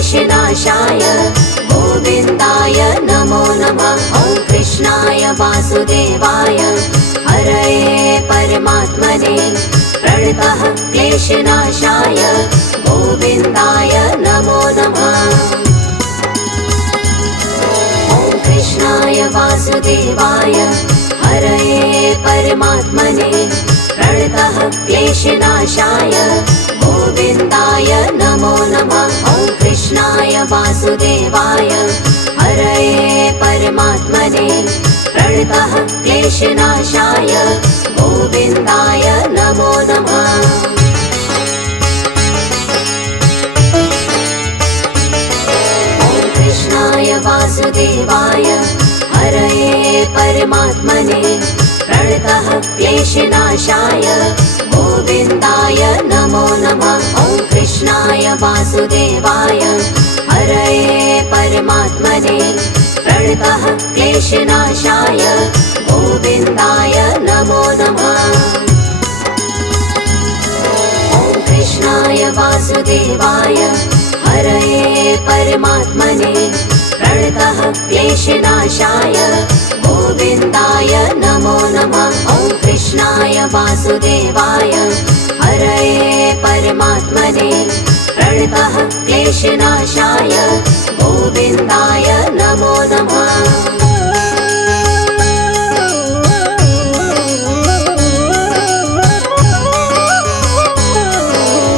क्लेशनाशाय गोविन्दाय नमो नमः। ॐ कृष्णाय वासुदेवाय हरये परमात्मने प्रणतः क्लेशनाशाय गोविन्दाय नमो नमः। ॐ कृष्णाय वासुदेवाय हरये परमात्मने प्रणतः क्लेशनाशाय गोविन्दाय नमो नमः। ॐ कृष्णाय वासुदेवाय हरये परमात्मने प्रणतः क्लेशनाशाय गोविन्दाय नमो नमः। ॐ कृष्णाय वासुदेवाय हरये परमात्मने प्रणतः क्लेशनाशाय गोविन्दाय नमो नमः। ॐ कृष्णाय वासुदेवाय हरये परमात्मने प्रणतः क्लेशनाशाय गोविन्दाय नमो नमः। ॐ कृष्णाय वासुदेवाय हरये परमात्मने प्रणतः क्लेशनाशाय गोविन्दाय नमो नमः। ॐ कृष्णाय वासुदेवाय हरये परमात्मने प्रणतः क्लेशनाशाय गोविन्दाय नमो नमः।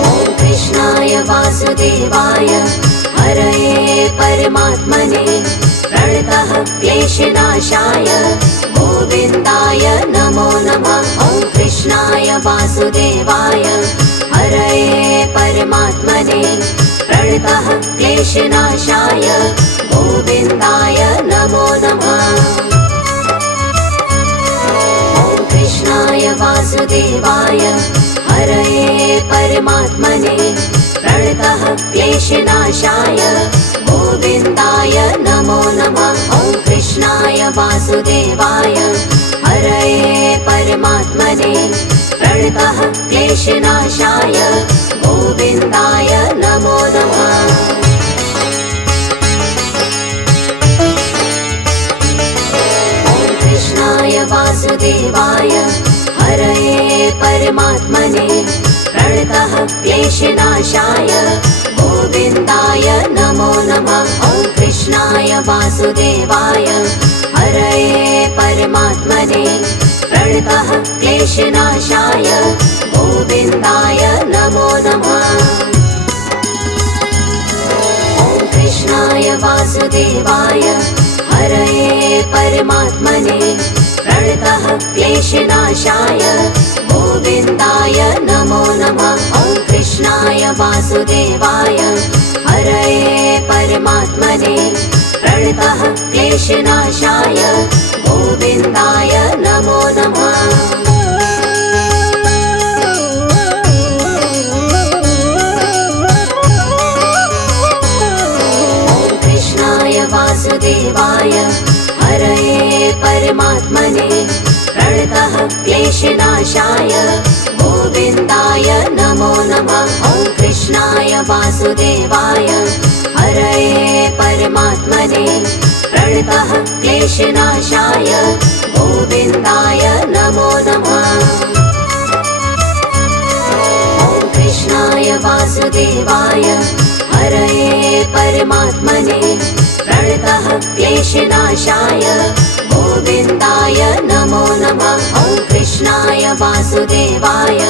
ॐ कृष्णाय वासुदेवाय हरये परमात्मने प्रणतः क्लेशनाशाय गोविन्दाय नमो नमः। ॐ कृष्णाय वासुदेवाय हरये परमात्मने प्रणतः क्लेशनाशाय गोविन्दाय नमो नमः। ॐ कृष्णाय वासुदेवाय हरये परमात्मने प्रणतः क्लेशनाशाय गोविन्दाय नमो नमः। ॐ कृष्णाय वासुदेवाय हरये परमात्मने प्रणतः क्लेशनाशाय गोविन्दाय नमो नमः। ॐ कृष्णाय वासुदेवाय हरये परमात्मने प्रणतः क्लेशनाशाय गोविन्दाय नमो नमः। ॐ कृष्णाय वासुदेवाय हरये परमात्मने प्रणतः क्लेशनाशाय गोविन्दाय नमो नमः। ॐ कृष्णाय वासुदेवाय हरये परमात्मने प्रणतः क्लेशनाशाय गोविन्दाय नमो नमः। ॐ कृष्णाय वासुदेवाय हरये परमात्मने प्रणतः क्लेशनाशाय गोविन्दाय नमो नमः। ॐ कृष्णाय वासुदेवाय हरये परमात्मने प्रणतः क्लेशनाशाय गोविन्दाय नमो नमः। ॐ कृष्णाय वासुदेवाय हरये परमात्मने प्रणतः क्लेशनाशाय गोविन्दाय नमो नमः। ॐ कृष्णाय वासुदेवाय हरये परमात्मने प्रणतः क्लेशनाशाय गोविन्दाय नमो नमः। ॐ कृष्णाय वासुदेवाय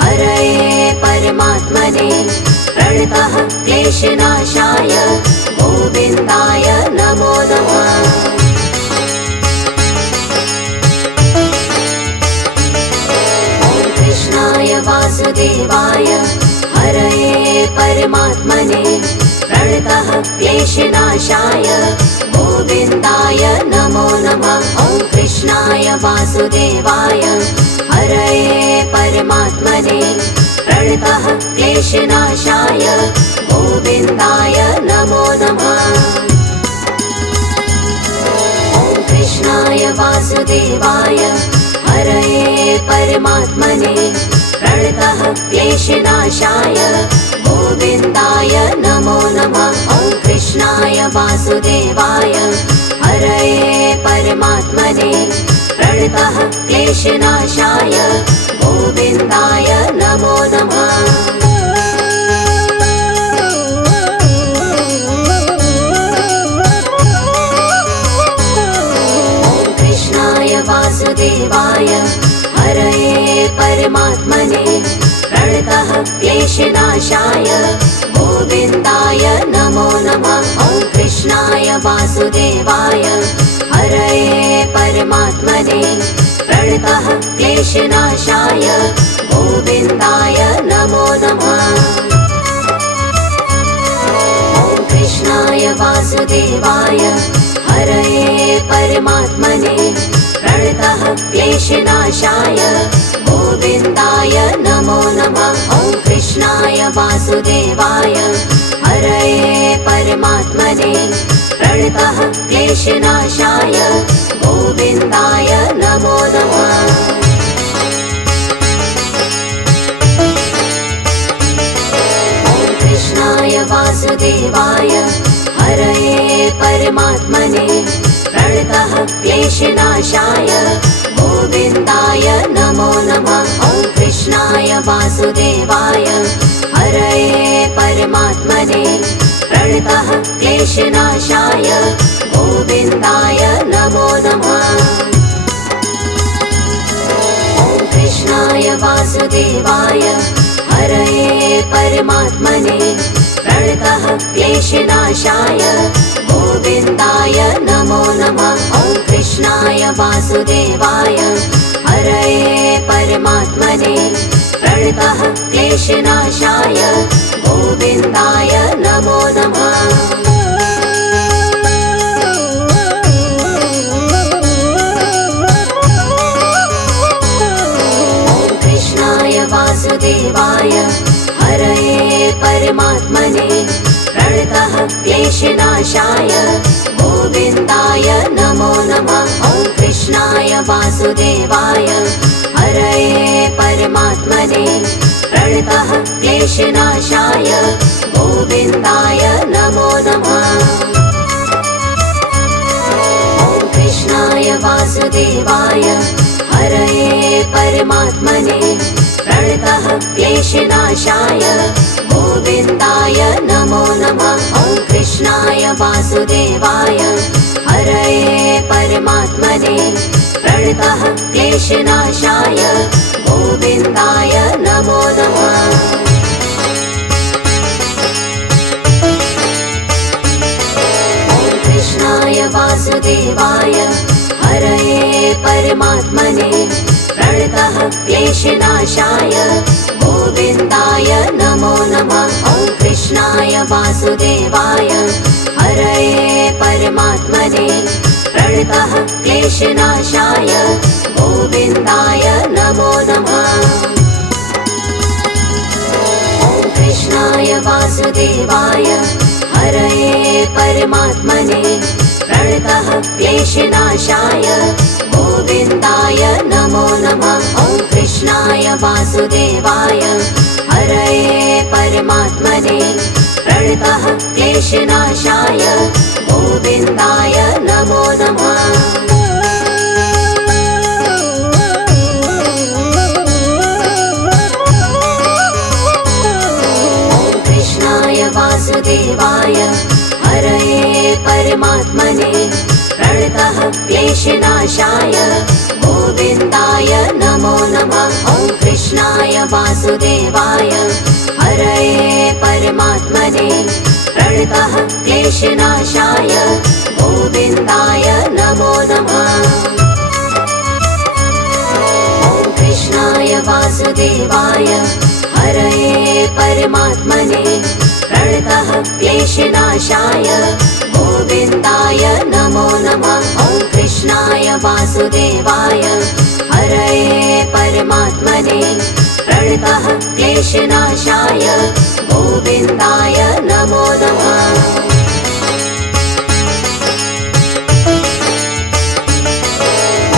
हरये परमात्मने प्रणतः क्लेशनाशाय गोविन्दाय नमो नमः। ॐ कृष्णाय वासुदेवाय हरये परमात्मने प्रणतः क्लेशनाशाय गोविन्दाय नमो नमः। ॐ कृष्णाय वासुदेवाय हरये परमात्मने प्रणतः क्लेशनाशाय गोविन्दाय नमो नमः। ॐ कृष्णाय वासुदेवाय हरये परमात्मने प्रणतः क्लेशनाशाय गोविन्दाय नमो नमः। वासुदेवाय हरये परमात्मने प्रणतः क्लेशनाशाय गोविन्दाय नमो नमः। वासुदेवाय हरये परमात्मने प्रणतः क्लेशनाशाय गोविन्दाय नमो नमः। ॐ कृष्णाय वासुदेवाय हरये परमात्मने प्रणतः क्लेशनाशाय गोविन्दाय नमो नमः। ॐ कृष्णाय वासुदेवाय हरये परमात्मने प्रणतः क्लेशनाशाय गोविन्दाय नमो नमः। ॐ कृष्णाय वासुदेवाय हरये परमात्मने प्रणतः क्लेशनाशाय गोविन्दाय नमो नमः। ॐ कृष्णाय वासुदेवाय हरये परमात्मने प्रणतः क्लेशनाशाय गोविन्दाय नमो नमः। ॐ कृष्णाय वासुदेवाय हरये परमात्मने प्रणतः क्लेशनाशाय गोविन्दाय नमो नमः। ॐ कृष्णाय वासुदेवाय हरये परमात्मने प्रणतः क्लेशनाशाय गोविन्दाय नमो नमः। ॐ कृष्णाय वासुदेवाय हरये परमात्मने प्रणतः क्लेशनाशाय गोविन्दाय नमो नमः। ॐ कृष्णाय वासुदेवाय हरये परमात्मने प्रणतः क्लेशनाशाय गोविन्दाय नमो नमः। ॐ कृष्णाय वासुदेवाय हरये परमात्मने प्रणतः क्लेशनाशाय गोविन्दाय नमो नमः। ॐ कृष्णाय वासुदेवाय हरये परमात्मने प्रणतः क्लेशनाशाय गोविन्दाय नमो नमः। ॐ कृष्णाय वासुदेवाय हरये परमात्मने प्रणतः क्लेशनाशाय गोविन्दाय नमो नमः। ॐ कृष्णाय वासुदेवाय हरये परमात्मने प्रणतः क्लेशनाशाय गोविन्दाय नमो नमः। ॐ कृष्णाय वासुदेवाय हरये परमात्मने प्रणतः क्लेशनाशाय गोविन्दाय नमो नमः। ॐ कृष्णाय वासुदेवाय हरये परमात्मने प्रणतः क्लेशनाशाय गोविन्दाय नमो नमः। ॐ कृष्णाय वासुदेवाय हरये परमात्मने प्रणतः क्लेशनाशाय गोविन्दाय नमो नमः। ॐ कृष्णाय वासुदेवाय हरये परमात्मने प्रणतः क्लेशनाशाय गोविन्दाय नमो नमः। ॐ कृष्णाय वासुदेवाय हरये परमात्मने प्रणतः क्लेशनाशाय गोविन्दाय नमो नमः। ॐ कृष्णाय वासुदेवाय हरये परमात्मने प्रणतः क्लेशनाशाय गोविन्दाय नमो नमः। ॐ कृष्णाय वासुदेवाय हरये परमात्मने प्रणतः क्लेशनाशाय गोविन्दाय नमो नमः।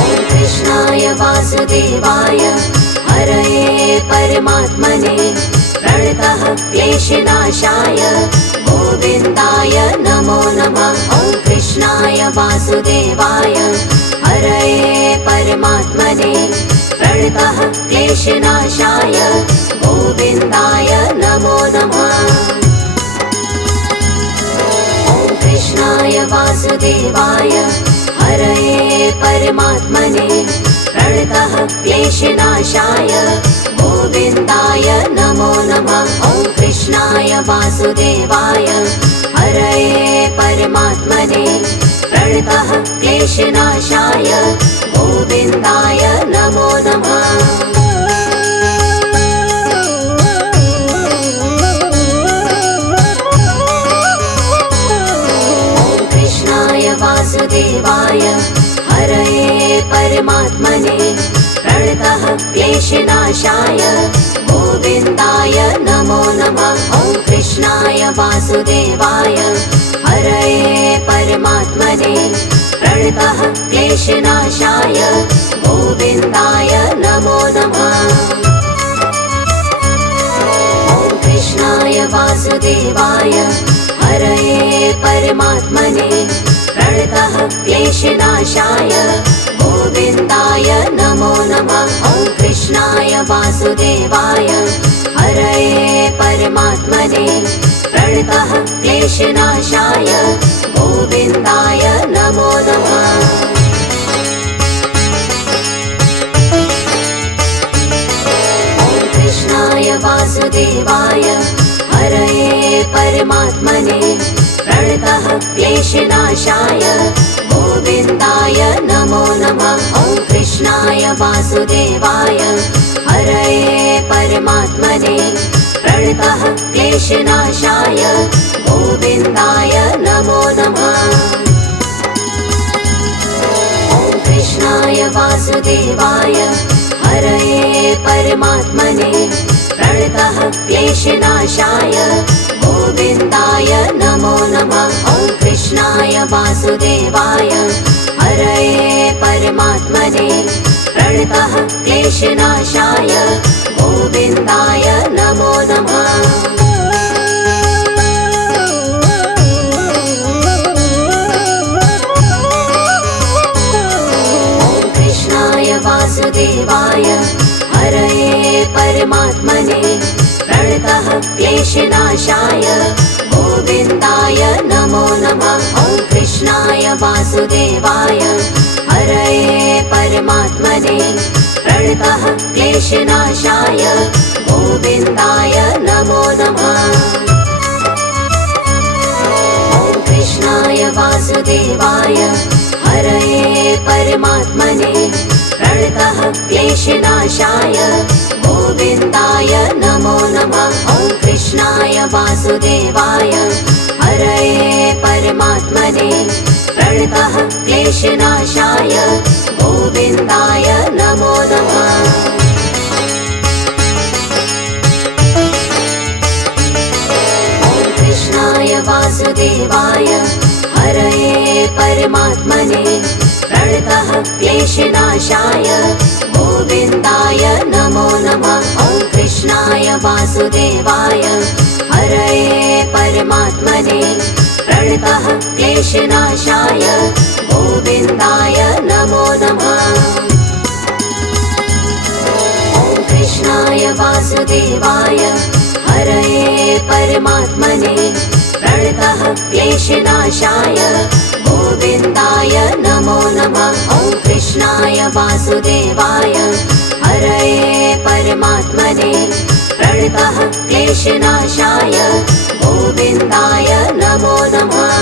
ॐ कृष्णाय वासुदेवाय हरये परमात्मने प्रणतः क्लेशनाशाय गोविन्दाय नमो नमः। ॐ वासुदेवाय हरये परमात्मने प्रणतः क्लेशनाशाय गोविन्दाय नमो नमः। ॐ कृष्णाय वासुदेवाय हरये परमात्मने प्रणतः क्लेशनाशाय गोविन्दाय नमो नमः। ॐ कृष्णाय वासुदेवाय हरये परमात्मने प्रणतः क्लेशनाशाय गोविन्दाय नमो नमः। ॐ कृष्णाय वासुदेवाय हरये परमात्मने प्रणतः क्लेशनाशाय गोविन्दाय नमो नमः। ॐ कृष्णाय वासुदेवाय हरये परमात्मने प्रणतः क्लेशनाशाय गोविन्दाय नमो नमः। ॐ कृष्णाय वासुदेवाय हरये परमात्मने प्रणतः क्लेशनाशाय गोविन्दाय नमो नमः। ॐ कृष्णाय वासुदेवाय हरये परमात्मने प्रणतः क्लेशनाशाय गोविन्दाय नमो नमः। ॐ कृष्णाय वासुदेवाय हरये परमात्मने प्रणतः क्लेशनाशाय गोविन्दाय नमो नमः। ॐ कृष्णाय वासुदेवाय हरये परमात्मने प्रणतः क्लेशनाशाय गोविन्दाय नमो नमः। ॐ कृष्णाय वासुदेवाय हरये परमात्मने प्रणतः क्लेशनाशाय गोविन्दाय नमो नमः। ॐ कृष्णाय वासुदेवाय हरये परमात्मने प्रणतः क्लेशनाशाय गोविन्दाय नमो नमः। ॐ कृष्णाय वासुदेवाय हरये परमात्मने प्रणतः क्लेशनाशाय गोविन्दाय नमो नमः। ॐ कृष्णाय वासुदेवाय हरये परमात्मने प्रणतः क्लेशनाशाय गोविन्दाय नमो नमः। ॐ कृष्णाय वासुदेवाय हरये परमात्मने प्रणतः क्लेशनाशाय गोविन्दाय नमो नमः। ॐ कृष्णाय वासुदेवाय हरये परमात्मने प्रणतः क्लेशनाशाय गोविन्दाय नमो नमः। ॐ कृष्णाय वासुदेवाय हरये परमात्मने प्रणतः क्लेशनाशाय गोविन्दाय नमो नमः। ॐ कृष्णाय वासुदेवाय हरये परमात्मने प्रणतः क्लेशनाशाय गोविन्दाय नमो नमः। ॐ कृष्णाय वासुदेवाय हरये परमात्मने प्रणतः क्लेशनाशाय गोविन्दाय नमो नमः। ॐ कृष्णाय वासुदेवाय हरये परमात्मने प्रणतः क्लेशनाशाय गोविन्दाय नमो नमः।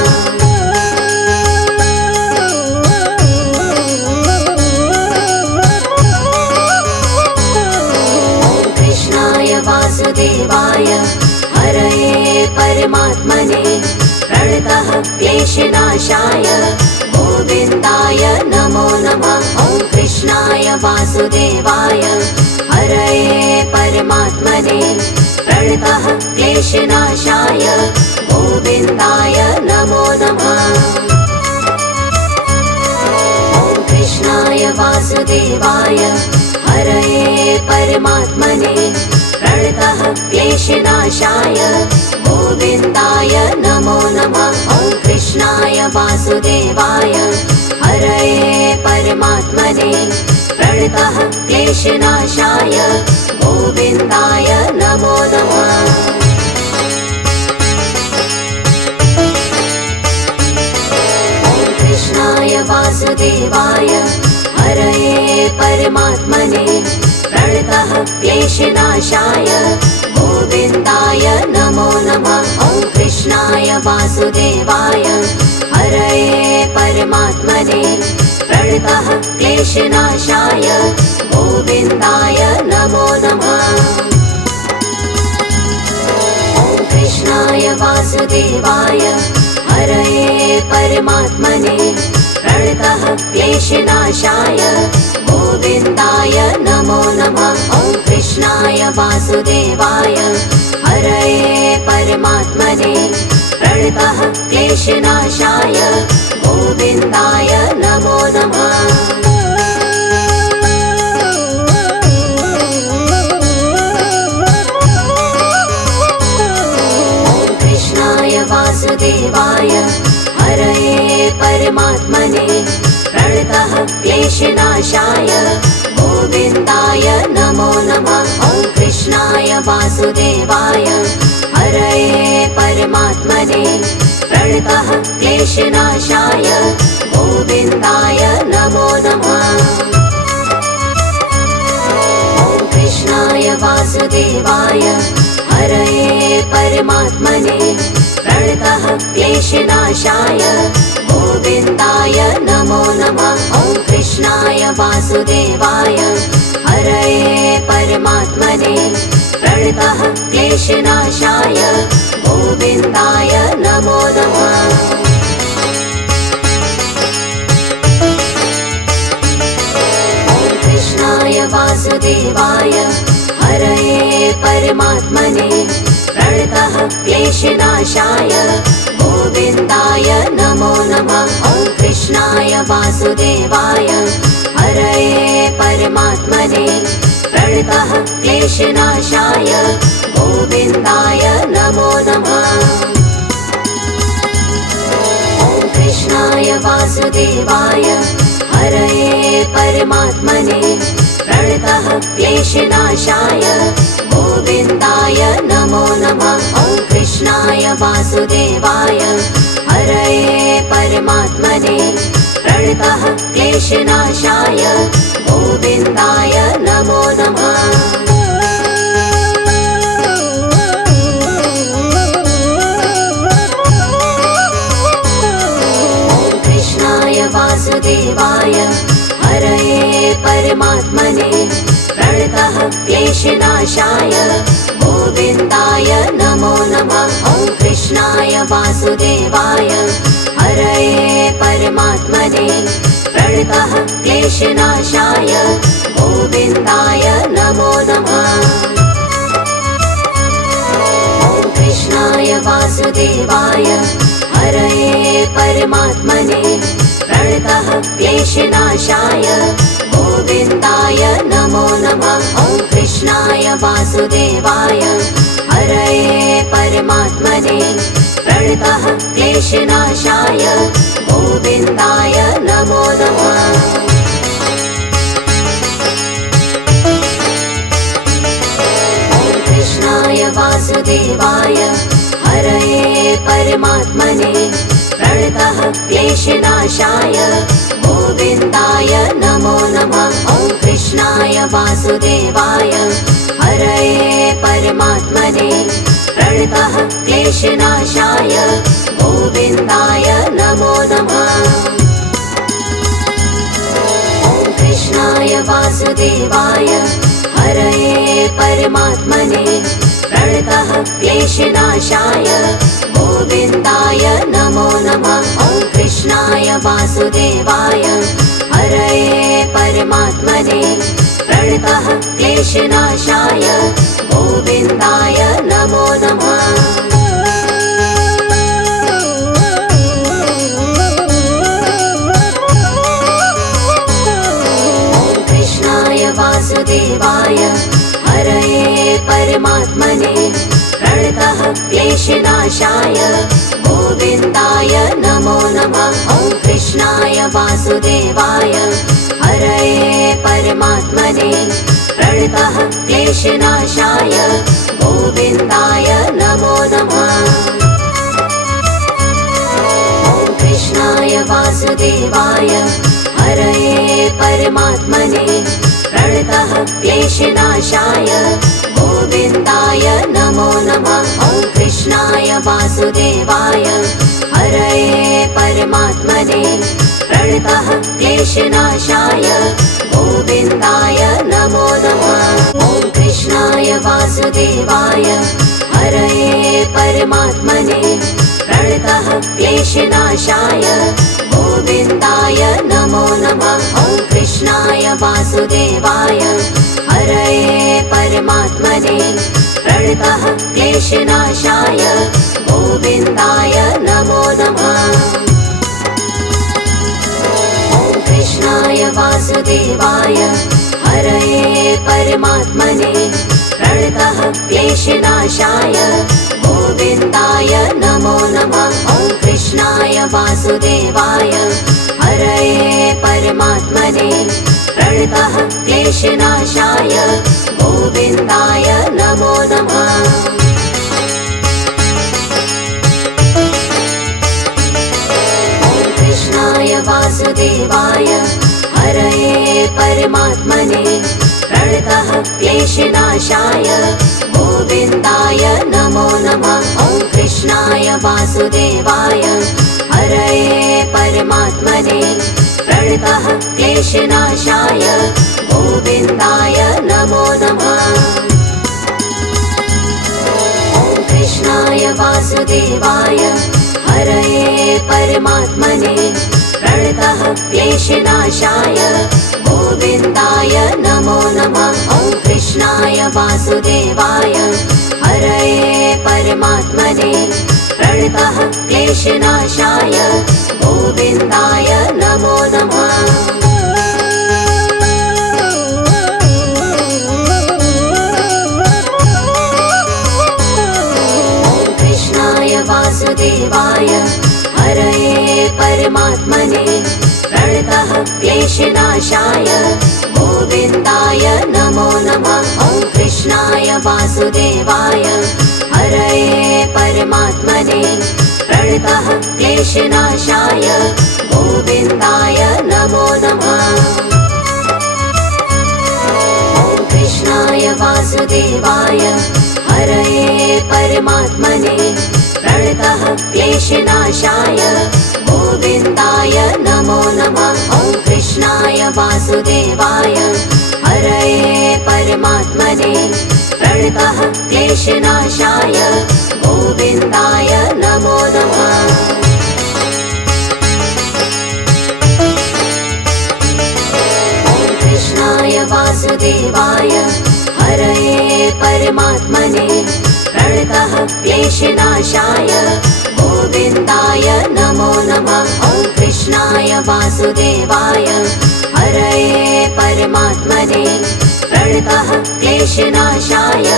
ॐ कृष्णाय वासुदेवाय हरये परमात्मने प्रणतः क्लेशनाशाय गोविन्दाय नमो नमः। ॐ कृष्णाय वासुदेवाय हरये परमात्मने प्रणतः क्लेशनाशाय गोविन्दाय नमो नमः। ॐ कृष्णाय वासुदेवाय हरये परमात्मने प्रणतः क्लेशनाशाय गोविन्दाय नमो नमः। ॐ कृष्णाय वासुदेवाय वासुदेवाय हरये परमात्मने प्रणतः क्लेशनाशाय गोविन्दाय नमो नमः। कृष्णाय वासुदेवाय हरये परमात्मने प्रणतः क्लेशनाशाय गोविन्दाय नमो नमः। ॐ कृष्णाय वासुदेवाय हरये परमात्मने प्रणतः क्लेशनाशाय गोविन्दाय नमो नमः। ॐ कृष्णाय वासुदेवाय हरये परमात्मने प्रणतः क्लेशनाशाय गोविन्दाय नमो नमः। ॐ कृष्णाय वासुदेवाय हरये परमात्मने प्रणतः क्लेशनाशाय गोविन्दाय नमो नमः। वासुदेवाय हरये परमात्मने प्रणतः क्लेशनाशाय गोविन्दाय नमो नमः। ॐ कृष्णाय वासुदेवाय हरये परमात्मने प्रणतः क्लेशनाशाय गोविन्दाय नमो नमः। ॐ कृष्णाय वासुदेवाय हरये परमात्मने प्रणतः क्लेशनाशाय गोविन्दाय नमो नमः। ॐ कृष्णाय वासुदेवाय हरये परमात्मने प्रणतः क्लेशनाशाय गोविन्दाय नमो नमः। ॐ कृष्णाय वासुदेवाय हरये परमात्मने प्रणतः क्लेशनाशाय गोविन्दाय नमो नमः। ॐ कृष्णाय वासुदेवाय हरये परमात्मने प्रणतः क्लेशनाशाय गोविन्दाय नमो नमः। ॐ कृष्णाय वासुदेवाय हरये परमात्मने प्रणतः क्लेशनाशाय गोविन्दाय नमो नमः। ॐ कृष्णाय वासुदेवाय हरये परमात्मने प्रणतः क्लेशनाशाय गोविन्दाय नमो नमः। ॐ कृष्णाय वासुदेवाय हरये परमात्मने प्रणतः क्लेशनाशाय गोविन्दाय नमो नमः। ॐ कृष्णाय वासुदेवाय हरये परमात्मने प्रणतः क्लेशनाशाय गोविन्दाय नमो नमः। ॐ कृष्णाय वासुदेवाय हरये परमात्मने प्रणतः क्लेशनाशाय गोविन्दाय नमो नमः। ॐ कृष्णाय वासुदेवाय हरये परमात्मने प्रणतः क्लेशनाशाय गोविन्दाय नमो नमः। ॐ कृष्णाय वासुदेवाय हरये परमात्मने प्रणतः क्लेशनाशाय गोविन्दाय नमो नमः। ॐ कृष्णाय वासुदेवाय हरये परमात्मने प्रणतः क्लेशनाशाय गोविन्दाय नमो नमः। ॐ कृष्णाय वासुदेवाय हरये परमात्मने प्रणतः क्लेशनाशाय गोविन्दाय नमो नमः। ॐ कृष्णाय वासुदेवाय हरये परमात्मने प्रणतः क्लेशनाशाय गोविन्दाय नमो नमः। ॐ कृष्णाय वासुदेवाय हरये परमात्मने प्रणतः क्लेशनाशाय गोविन्दाय नमो नमः। कृष्णाय वासुदेवाय हरये परमात्मने प्रणतः क्लेशनाशाय गोविन्दाय नमो नमः। ॐ कृष्णाय वासुदेवाय हरये परमात्मने प्रणतः क्लेशनाशाय गोविन्दाय नमो नमः। ॐ कृष्णाय वासुदेवाय हरये परमात्मने प्रणतः क्लेशनाशाय गोविन्दाय नमो नमः। ॐ कृष्णाय वासुदेवाय हरये परमात्मने प्रणतः क्लेशनाशाय गोविन्दाय नमो नमः। ॐ कृष्णाय वासुदेवाय हरये परमात्मने प्रणतः क्लेशनाशाय गोविन्दाय नमो नमः। ॐ कृष्णाय वासुदेवाय हरये परमात्मने प्रणतः क्लेशनाशाय गोविन्दाय नमो नमः। ॐ कृष्णाय वासुदेवाय हरये परमात्मने प्रणतः क्लेशनाशाय गोविन्दाय नमो नमः। ॐ कृष्णाय वासुदेवाय हरये परमात्मने प्रणतः क्लेशनाशाय गोविन्दाय नमो नमः। ॐ कृष्णाय वासुदेवाय हरये परमात्मने प्रणतः क्लेशनाशाय गोविन्दाय नमो नमः। ॐ कृष्णाय वासुदेवाय हरये परमात्मने प्रणतः क्लेशनाशाय गोविन्दाय नमो नमः। ॐ कृष्णाय वासुदेवाय हरये परमात्मने प्रणतः क्लेशनाशाय गोविन्दाय नमो नमः। ॐ कृष्णाय वासुदेवाय हरये परमात्मने प्रणतः क्लेशनाशाय गोविन्दाय नमो नमः। ॐ कृष्णाय वासुदेवाय हरये परमात्मने प्रणतः क्लेशनाशाय गोविन्दाय नमो नमः। ॐ कृष्णाय वासुदेवाय हरये परमात्मने प्रणतः क्लेशनाशाय गोविन्दाय नमो नमः। ॐ कृष्णाय वासुदेवाय हरये परमात्मने प्रणतः क्लेशनाशाय गोविन्दाय नमो नमः। ॐ कृष्णाय वासुदेवाय हरये परमात्मने प्रणतः क्लेशनाशाय गोविन्दाय नमो नमः। ॐ कृष्णाय वासुदेवाय हरये परमात्मने प्रणतः क्लेशनाशाय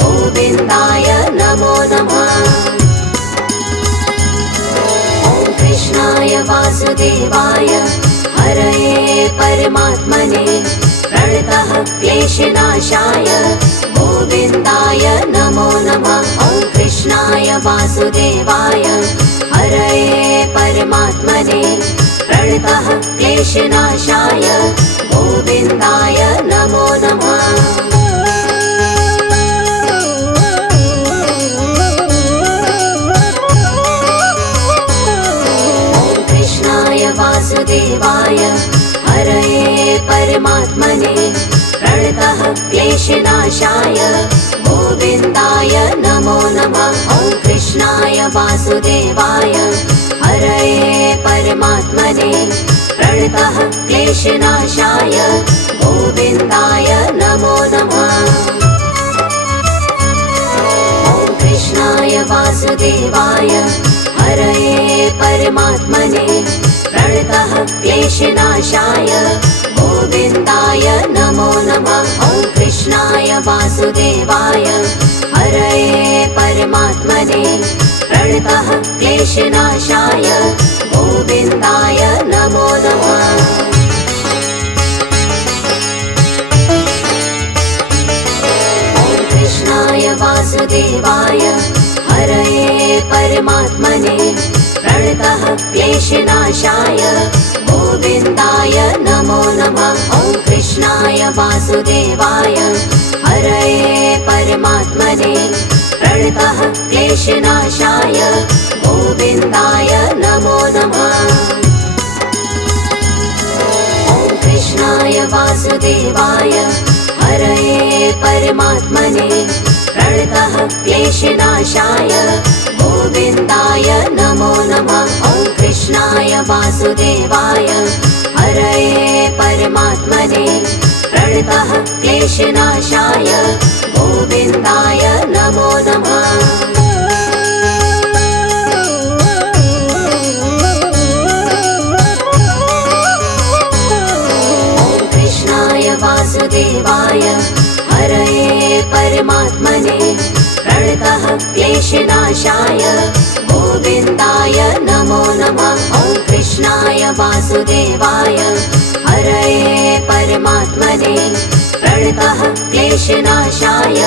गोविन्दाय नमो नमः। ॐ कृष्णाय वासुदेवाय हरये परमात्मने प्रणतः क्लेशनाशाय गोविन्दाय नमो नमः। ॐ कृष्णाय वासुदेवाय हरये परमात्मने प्रणतः क्लेशनाशाय गोविन्दाय नमो नमः। ॐ कृष्णाय वासुदेवाय हरये परमात्मने प्रणतः क्लेशनाशाय गोविन्दाय नमो नमः। ॐ कृष्णाय वासुदेवाय हरये परमात्मने प्रणतः क्लेशनाशाय गोविन्दाय नमो नमः। ॐ कृष्णाय वासुदेवाय हरये परमात्मने प्रणतः क्लेशनाशाय गोविन्दाय नमो नमः। ॐ कृष्णाय वासुदेवाय हरये परमात्मने प्रणतः क्लेशनाशाय गोविन्दाय नमो नमः। ॐ कृष्णाय वासुदेवाय हरये परमात्मने प्रणतः क्लेशनाशाय गोविन्दाय नमो नमः। ॐ कृष्णाय वासुदेवाय हरये परमात्मने प्रणतः क्लेशनाशाय गोविन्दाय नमो नमः। ॐ कृष्णाय वासुदेवाय हरये परमात्मने प्रणतः क्लेशनाशाय गोविन्दाय नमो नमः। ॐ कृष्णाय वासुदेवाय हरये परमात्मने प्रणतः क्लेशनाशाय गोविन्दाय नमो नमः। ॐ कृष्णाय वासुदेवाय हरये परमात्मने प्रणतः क्लेशनाशाय गोविन्दाय नमो नमः। ॐ कृष्णाय वासुदेवाय हरये परमात्मने प्रणतः क्लेशनाशाय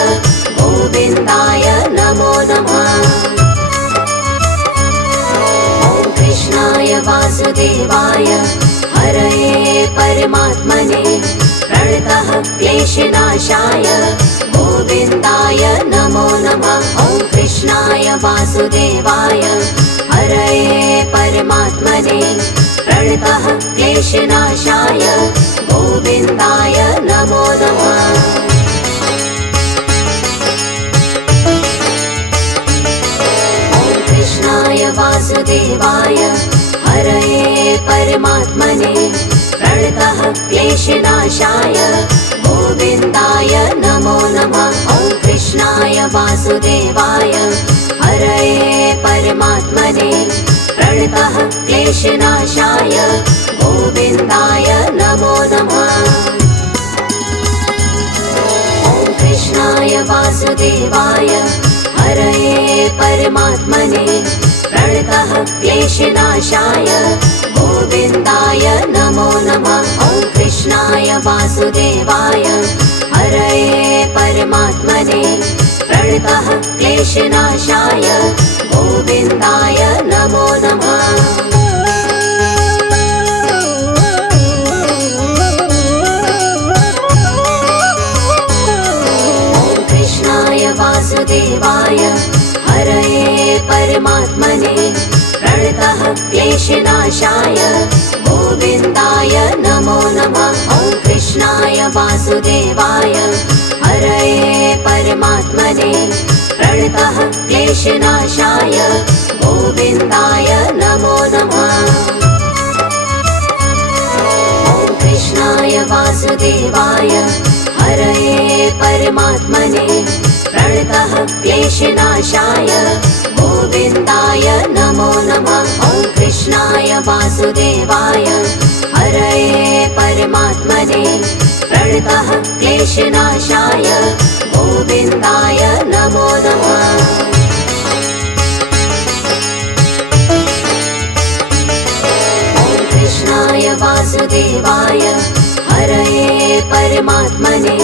गोविन्दाय नमो नमः। ॐ कृष्णाय वासुदेवाय हरये परमात्मने प्रणतः क्लेशनाशाय गोविन्दाय नमो नमः। ॐ कृष्णाय वासुदेवाय हरये परमात्मने प्रणतः क्लेशनाशाय गोविन्दाय नमो नमः। ॐ कृष्णाय वासुदेवाय हरये परमात्मने प्रणतः क्लेशनाशाय गोविन्दाय नमो नमः। ॐ कृष्णाय वासुदेवाय हरये परमात्मने प्रणतः क्लेशनाशाय गोविन्दाय नमो नमः। ॐ कृष्णाय वासुदेवाय हरये परमात्मने प्रणतः क्लेशनाशाय गोविन्दाय नमो नमः। ॐ कृष्णाय वासुदेवाय हरये परमात्मने प्रणतः क्लेशनाशाय गोविन्दाय नमो नमः। ॐ कृष्णाय वासुदेवाय हरये परमात्मने प्रणतः क्लेशनाशाय गोविन्दाय नमो नमः। ॐ कृष्णाय वासुदेवाय हरये परमात्मने प्रणतः क्लेशनाशाय गोविन्दाय नमो नमः। ॐ कृष्णाय वासुदेवाय हरये परमात्मने प्रणतः क्लेशनाशाय गोविन्दाय नमो नमः। ॐ कृष्णाय वासुदेवाय हरये परमात्मने प्रणतः क्लेशनाशाय गोविन्दाय नमो नमः। ॐ कृष्णाय वासुदेवाय हरये परमात्मने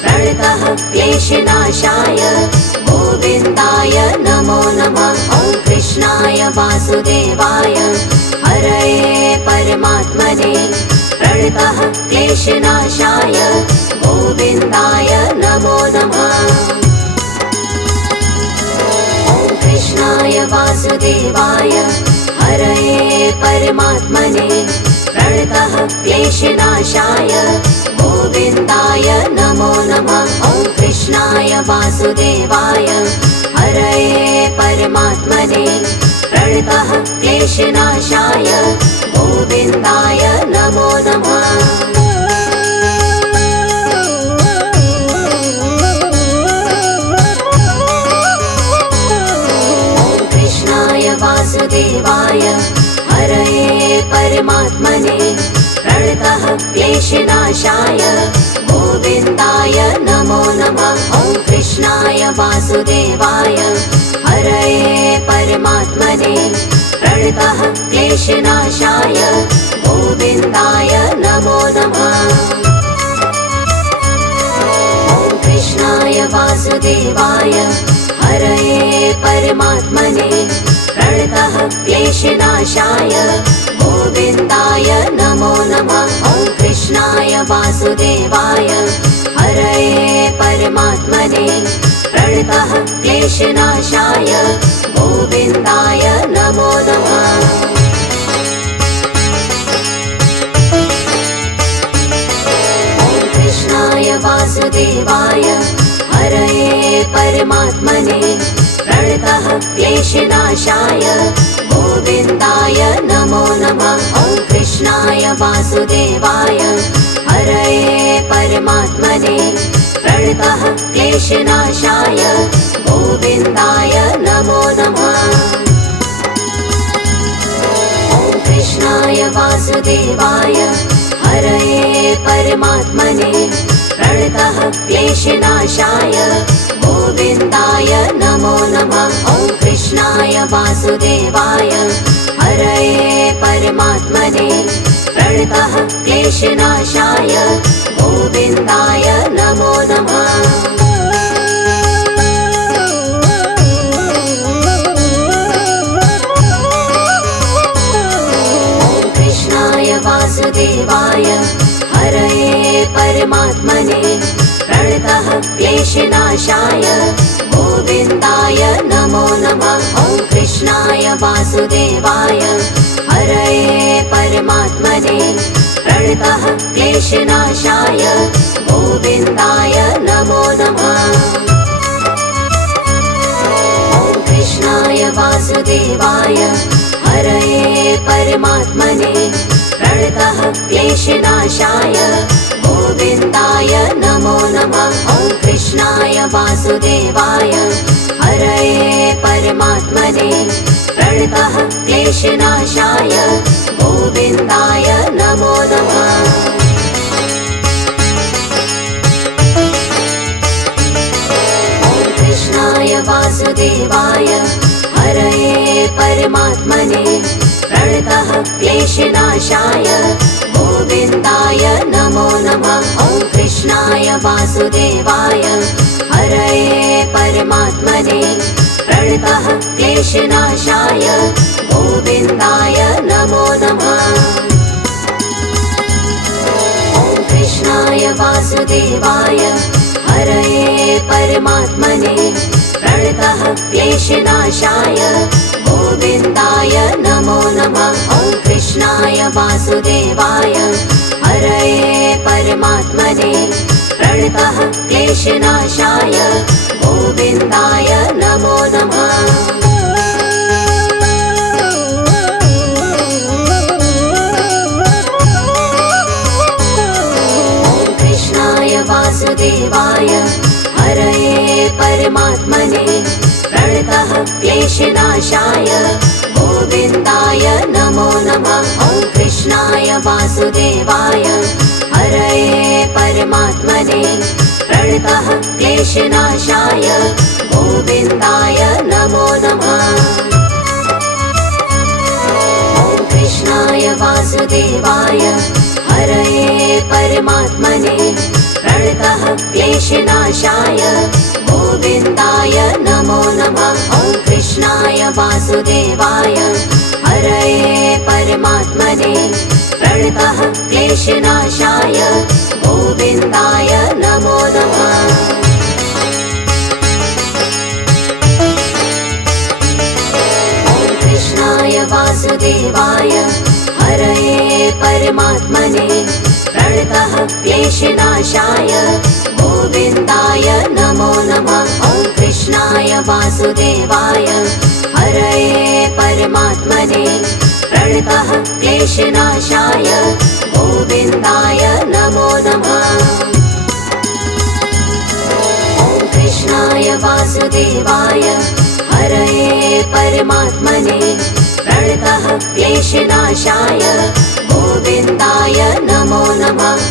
प्रणतः क्लेशनाशाय गोविन्दाय नमो नमः। ॐ कृष्णाय वासुदेवाय हरये परमात्मने प्रणतः क्लेशनाशाय गोविन्दाय नमो नमः। ॐ कृष्णाय वासुदेवाय हरये परमात्मने प्रणतः क्लेशनाशाय गोविन्दाय नमो नमः। ॐ कृष्णाय वासुदेवाय हरये परमात्मने प्रणतः क्लेशनाशाय गोविन्दाय नमो नमः। ॐ कृष्णाय वासुदेवाय हरये परमात्मने प्रणतः क्लेशनाशाय गोविन्दाय नमो नमः। ॐ कृष्णाय वासुदेवाय हरये परमात्मने प्रणतः क्लेशनाशाय गोविन्दाय नमो नमः। ॐ कृष्णाय वासुदेवाय हरये परमात्मने प्रणतः क्लेशनाशाय गोविन्दाय नमो नमः। ॐ कृष्णाय वासुदेवाय हरये परमात्मने प्रणतः क्लेशनाशाय गोविन्दाय नमो नमः। ॐ कृष्णाय वासुदेवाय हरये परमात्मने प्रणतः क्लेशनाशाय गोविन्दाय नमो नमः। ॐ कृष्णाय वासुदेवाय हरये परमात्मने प्रणतः क्लेशनाशाय गोविन्दाय नमो नमः। ॐ कृष्णाय वासुदेवाय हरये परमात्मने प्रणतः क्लेशनाशाय गोविन्दाय नमो नमः। ॐ कृष्णाय वासुदेवाय हरये परमात्मने प्रणतः क्लेशनाशाय गोविन्दाय नमो नमः। ॐ कृष्णाय वासुदेवाय हरये परमात्मने प्रणतः क्लेशनाशाय गोविन्दाय नमो नमः। ॐ कृष्णाय वासुदेवाय हरये परमात्मने प्रणतः क्लेशनाशाय गोविन्दाय नमो नमः। ॐ कृष्णाय वासुदेवाय हरये परमात्मने प्रणतः क्लेशनाशाय गोविन्दाय नमो नमः। ॐ कृष्णाय वासुदेवाय हरये परमात्मने प्रणतः क्लेशनाशाय गोविन्दाय नमो नमः। ॐ कृष्णाय वासुदेवाय हरये परमात्मने प्रणतः क्लेशनाशाय गोविन्दाय नमो नमः। ॐ कृष्णाय वासुदेवाय हरये परमात्मने प्रणतः क्लेशनाशाय गोविन्दाय नमो नमः। ॐ कृष्णाय वासुदेवाय हरये परमात्मने प्रणतः क्लेशनाशाय गोविन्दाय नमो नमः। ॐ कृष्णाय वासुदेवाय हरये परमात्मने प्रणतः क्लेशनाशाय गोविन्दाय नमो नमः। ॐ कृष्णाय वासुदेवाय हरये परमात्मने प्रणतः क्लेशनाशाय गोविन्दाय नमो नमः। ॐ कृष्णाय वासुदेवाय हरये परमात्मने प्रणतः क्लेशनाशाय गोविन्दाय नमो नमः। ॐ कृष्णाय वासुदेवाय हरये परमात्मने प्रणतः क्लेशनाशाय गोविन्दाय नमो नमः। ॐ कृष्णाय वासुदेवाय हरये परमात्मने प्रणतः क्लेशनाशाय गोविन्दाय नमो नमः। ॐ कृष्णाय वासुदेवाय हरये परमात्मने प्रणतः क्लेशनाशाय गोविन्दाय नमो नमः। ॐ कृष्णाय वासुदेवाय हरये परमात्मने प्रणतः क्लेशनाशाय गोविन्दाय नमो नमः। ॐ कृष्णाय वासुदेवाय हरये परमात्मने प्रणतः क्लेशनाशाय गोविन्दाय नमो नमः।